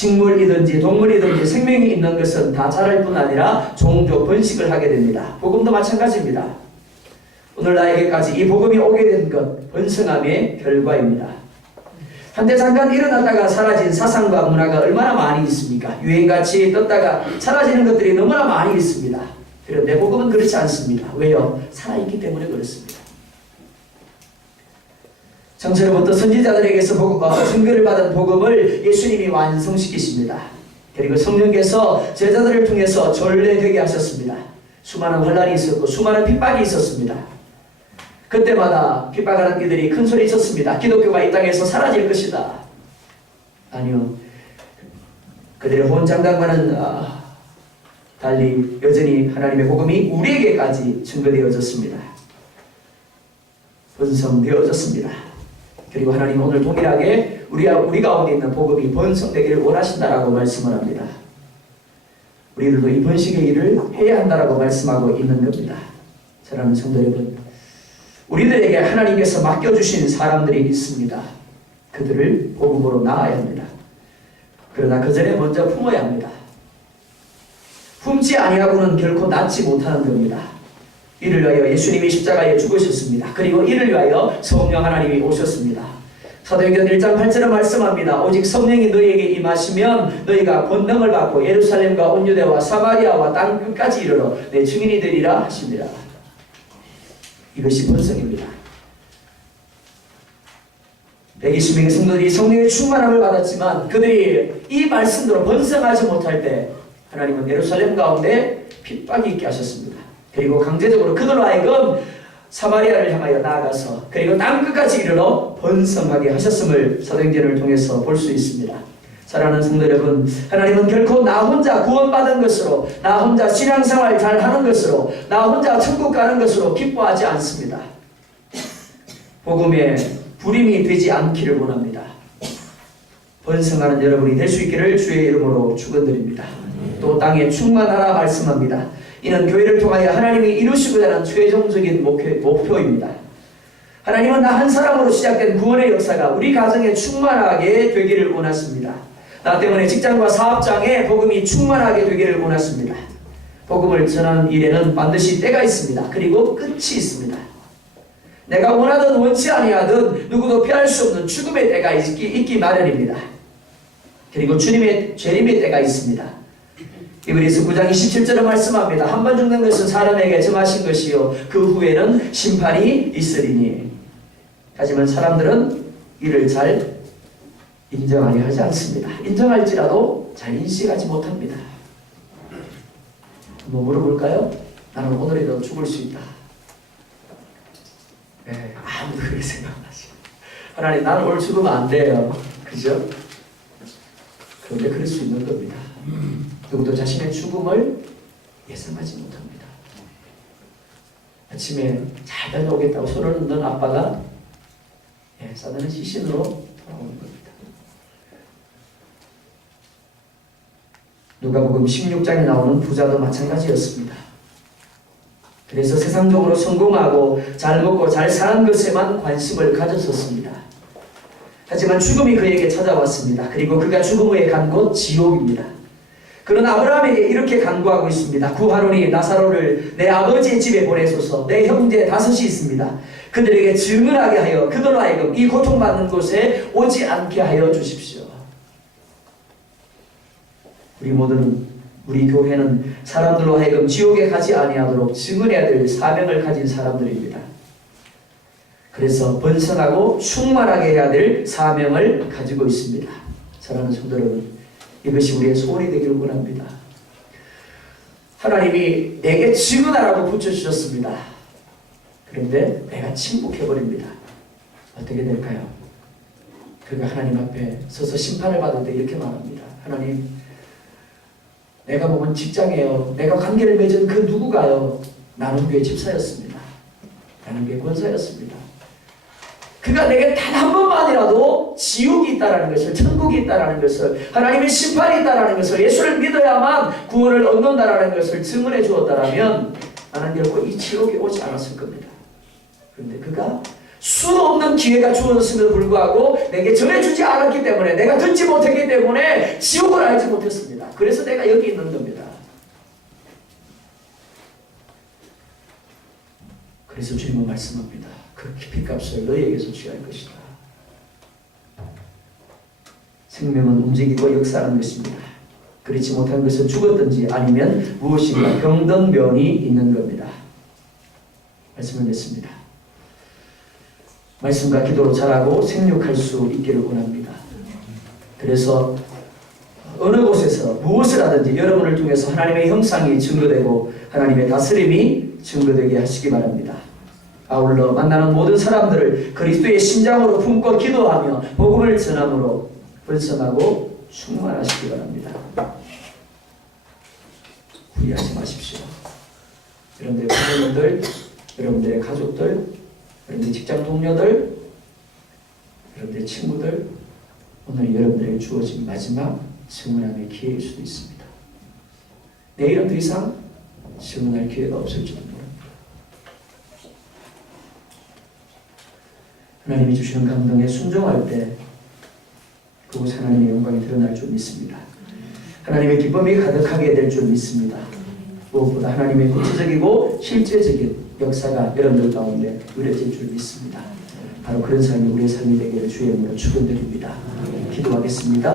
식물이든지 동물이든지 생명이 있는 것은 다 자랄 뿐 아니라 종종 번식을 하게 됩니다. 복음도 마찬가지입니다. 오늘 나에게까지 이 복음이 오게 된 것, 번성함의 결과입니다. 한때 잠깐 일어났다가 사라진 사상과 문화가 얼마나 많이 있습니까? 유행같이 떴다가 사라지는 것들이 너무나 많이 있습니다. 그런데 복음은 그렇지 않습니다. 왜요? 살아있기 때문에 그렇습니다. 정서로부터 선지자들에게서 증거를 받은 복음을 예수님이 완성시키십니다. 그리고 성령께서 제자들을 통해서 전례되게 하셨습니다. 수많은 환난이 있었고 수많은 핍박이 있었습니다. 그때마다 핍박하는 이들이 큰 소리 쳤습니다. 기독교가 이 땅에서 사라질 것이다. 아니요. 그들의 호언장담과는 달리 여전히 하나님의 복음이 우리에게까지 증거되어졌습니다. 번성되어졌습니다. 그리고 하나님은 오늘 동일하게 우리 가운데 있는 복음이 번성되기를 원하신다라고 말씀을 합니다. 우리들도 이 번식의 일을 해야 한다라고 말씀하고 있는 겁니다. 사랑하는 성도 여러분, 우리들에게 하나님께서 맡겨주신 사람들이 있습니다. 그들을 복음으로 낳아야 합니다. 그러나 그 전에 먼저 품어야 합니다. 품지 아니하고는 결코 낳지 못하는 겁니다. 이를 위하여 예수님이 십자가에 죽으셨습니다. 그리고 이를 위하여 성령 하나님이 오셨습니다. 사도행전 1장 8절에 말씀합니다. 오직 성령이 너희에게 임하시면 너희가 권능을 받고 예루살렘과 온 유대와 사마리아와 땅 끝까지 이르러 내 증인이 되리라 하십니다. 이것이 번성입니다. 120명의 성도들이 성령의 충만함을 받았지만 그들이 이 말씀대로 번성하지 못할 때 하나님은 예루살렘 가운데 핍박이 있게 하셨습니다. 그리고 강제적으로 그들로 하여금 사마리아를 향하여 나아가서 그리고 땅 끝까지 이르러 번성하게 하셨음을 사도행전을 통해서 볼 수 있습니다. 사랑하는 성도 여러분, 하나님은 결코 나 혼자 구원받은 것으로, 나 혼자 신앙생활 잘하는 것으로, 나 혼자 천국 가는 것으로 기뻐하지 않습니다. 복음에 불임이 되지 않기를 원합니다. 번성하는 여러분이 될 수 있기를 주의 이름으로 축원드립니다. 또 땅에 충만하라 말씀합니다. 이는 교회를 통하여 하나님이 이루시고자 하는 최종적인 목표입니다. 하나님은 나 한 사람으로 시작된 구원의 역사가 우리 가정에 충만하게 되기를 원하십니다. 나 때문에 직장과 사업장에 복음이 충만하게 되기를 원하십니다. 복음을 전하는 일에는 반드시 때가 있습니다. 그리고 끝이 있습니다. 내가 원하든 원치 아니하든 누구도 피할 수 없는 죽음의 때가 있기 마련입니다. 그리고 주님의 재림의 때가 있습니다. 히브리서 9장 27절에 말씀합니다. 한 번 죽는 것은 사람에게 정하신 것이요 그 후에는 심판이 있으리니. 하지만 사람들은 이를 잘 인정하려 하지 않습니다. 인정할지라도 잘 인식하지 못합니다. 한번 물어볼까요? 나는 오늘이라도 죽을 수 있다. 네, 아무도 그렇게 생각하지. 하나님, 나는 오늘 죽으면 안 돼요. 그죠? 그런데 그럴 수 있는 겁니다. 누구도 자신의 죽음을 예상하지 못합니다. 아침에 잘 다녀오겠다고 손을 흔든 아빠가 사단의 시신으로 돌아오는 겁니다. 누가복음 16장에 나오는 부자도 마찬가지였습니다. 그래서 세상적으로 성공하고 잘 먹고 잘 사는 것에만 관심을 가졌었습니다. 하지만 죽음이 그에게 찾아왔습니다. 그리고 그가 죽음 후에 간 곳 지옥입니다. 그는 아브라함에게 이렇게 간구하고 있습니다. 구하노니 나사로를 내 아버지의 집에 보내소서. 내 형제 5이 있습니다. 그들에게 증언하게 하여 그들로 하여금 이 고통받는 곳에 오지 않게 하여 주십시오. 우리 모두는, 우리 교회는 사람들로 하여금 지옥에 가지 아니하도록 증언해야 될 사명을 가진 사람들입니다. 그래서 번성하고 충만하게 해야 될 사명을 가지고 있습니다. 사랑하는 성도 여러분, 이것이 우리의 소원이 되기를 원합니다. 하나님이 내게 증언하라고 붙여주셨습니다. 그런데 내가 침묵해버립니다. 어떻게 될까요? 그가 하나님 앞에 서서 심판을 받을 때 이렇게 말합니다. 하나님, 내가 보면 직장이에요. 내가 관계를 맺은 그 누구가요? 나는 교회 집사였습니다. 나는 교회 권사였습니다. 그가 내게 단 한 번만이라도 지옥이 있다라는 것을, 천국이 있다라는 것을, 하나님의 심판이 있다라는 것을, 예수를 믿어야만 구원을 얻는다라는 것을 증언해 주었다라면 나는 결코 이 지옥에 오지 않았을 겁니다. 그런데 그가 수도 없는 기회가 주어졌음에도 불구하고 내게 전해주지 않았기 때문에, 내가 듣지 못했기 때문에 지옥을 알지 못했습니다. 그래서 내가 여기 있는 겁니다. 그래서 주님은 말씀합니다. 그 피값을 너희에게서 취할 것이다. 생명은 움직이고 역사하는 것입니다. 그렇지 못한 것은 죽었든지 아니면 무엇인가 병든 면이 있는 겁니다. 말씀을 맺습니다. 말씀과 기도로 자라고 생육할 수 있기를 원합니다. 그래서 어느 곳에서 무엇을 하든지 여러분을 통해서 하나님의 형상이 증거되고 하나님의 다스림이 증거되게 하시기 바랍니다. 아울러 만나는 모든 사람들을 그리스도의 심장으로 품고 기도하며 복음을 전함으로 번성하고 충만하시기 바랍니다. 후회하지 마십시오. 여러분들의 부모님들, 여러분들의 가족들, 여러분들의 직장 동료들, 여러분들의 친구들, 오늘 여러분들에게 주어진 마지막 증언함의 기회일 수도 있습니다. 내일은 더 이상 증언할 기회가 없을지도 모릅니다. 하나님이 주시는 감동에 순종할 때 그곳 하나님의 영광이 드러날 줄 믿습니다. 하나님의 기쁨이 가득하게 될 줄 믿습니다. 무엇보다 하나님의 구체적이고 실제적인 역사가 여러분들 가운데 누려질 줄 믿습니다. 바로 그런 삶이 우리의 삶이 되기를 주의 이름으로 축원드립니다. 기도하겠습니다.